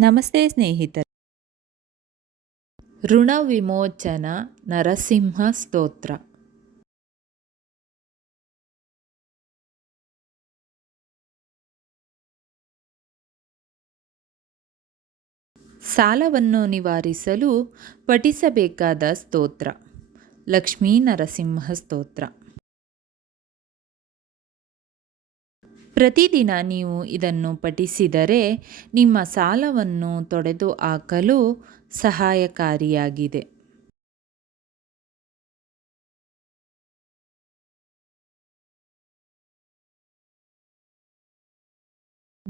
ನಮಸ್ತೆ ಸ್ನೇಹಿತರೆ. ಋಣ ವಿಮೋಚನ ನರಸಿಂಹ ಸ್ತೋತ್ರ. ಸಾಲವನ್ನು ನಿವಾರಿಸಲು ಪಠಿಸಬೇಕಾದ ಸ್ತೋತ್ರ. ಲಕ್ಷ್ಮೀ ನರಸಿಂಹ ಸ್ತೋತ್ರ. ಪ್ರತಿದಿನ ನೀವು ಇದನ್ನು ಪಠಿಸಿದರೆ ನಿಮ್ಮ ಸಾಲವನ್ನು ತೊಡೆದು ಹಾಕಲು ಸಹಾಯಕಾರಿಯಾಗಿದೆ.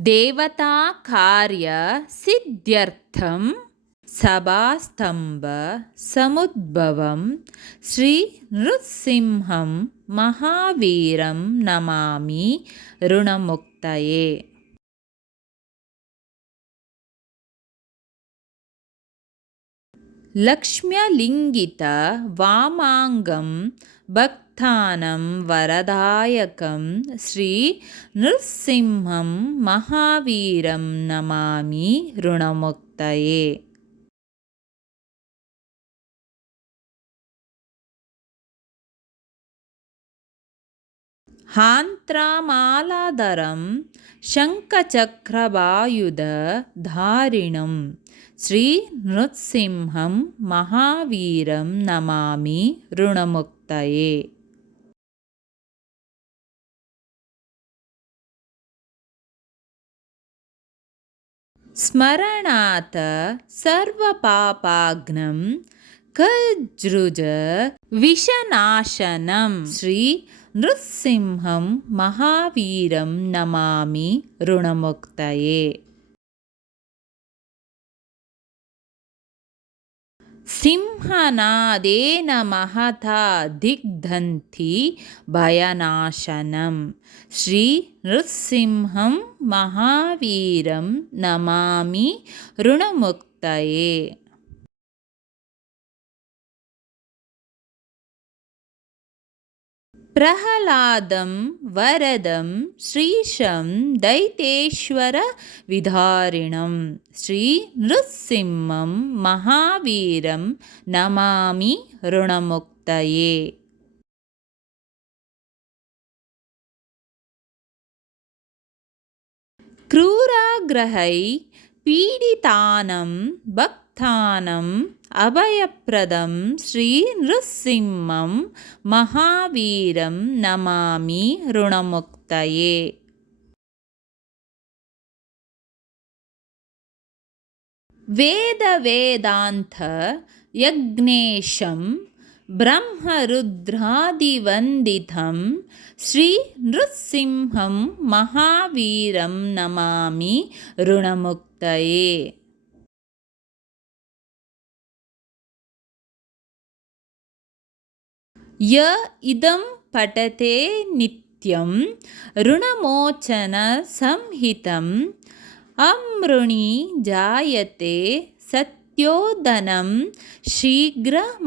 ದೇವತಾ ಕಾರ್ಯ ಸಿದ್ಧ್ಯರ್ಥಂ सभास्तम्भसमुद्भवं श्रीनृसिंहं महावीरं नमामि ऋणमुक्तये। लक्ष्म्यलिङ्गितवामाङ्गं भक्तानं वरदायकं श्रीनृसिंहं महावीरं नमामि ऋणमुक्तये। हान्त्रामालाधरं शङ्खचक्रवायुधधारिणं श्रीनृसिंहं महावीरं नमामि ऋणमुक्तये। स्मरणात् सर्वपापाग्नं कज्रुज विषनाशनं। श्री नृसिंहं महावीरं नमामि ऋणमुक्तये। सिंहनादेन महता दिग्धन्ति भयनाशनं। श्रीनृसिंहं महावीरं नमामि ऋणमुक्तये प्रह्लादं वरदं श्रीशं दैतेश्वरविधारिणं श्रीनृसिंहं महावीरं नमामि ऋणमुक्तये। क्रूराग्रहै पीडितानं भक्तानम् अभयप्रदं श्रीनृसिंहं महावीरं नमामि ऋणमुक्तये। वेदवेदान्तयज्ञेशं ब्रह्मरुद्रादिवन्दितं श्रीनृसिंहं महावीरं नमामि ऋणमुक्तये। य इदं पठते नित्यं ऋणमोचनसंहितम् अमृणी जायते सत्योदनं शीघ्रमवाप्नुयात्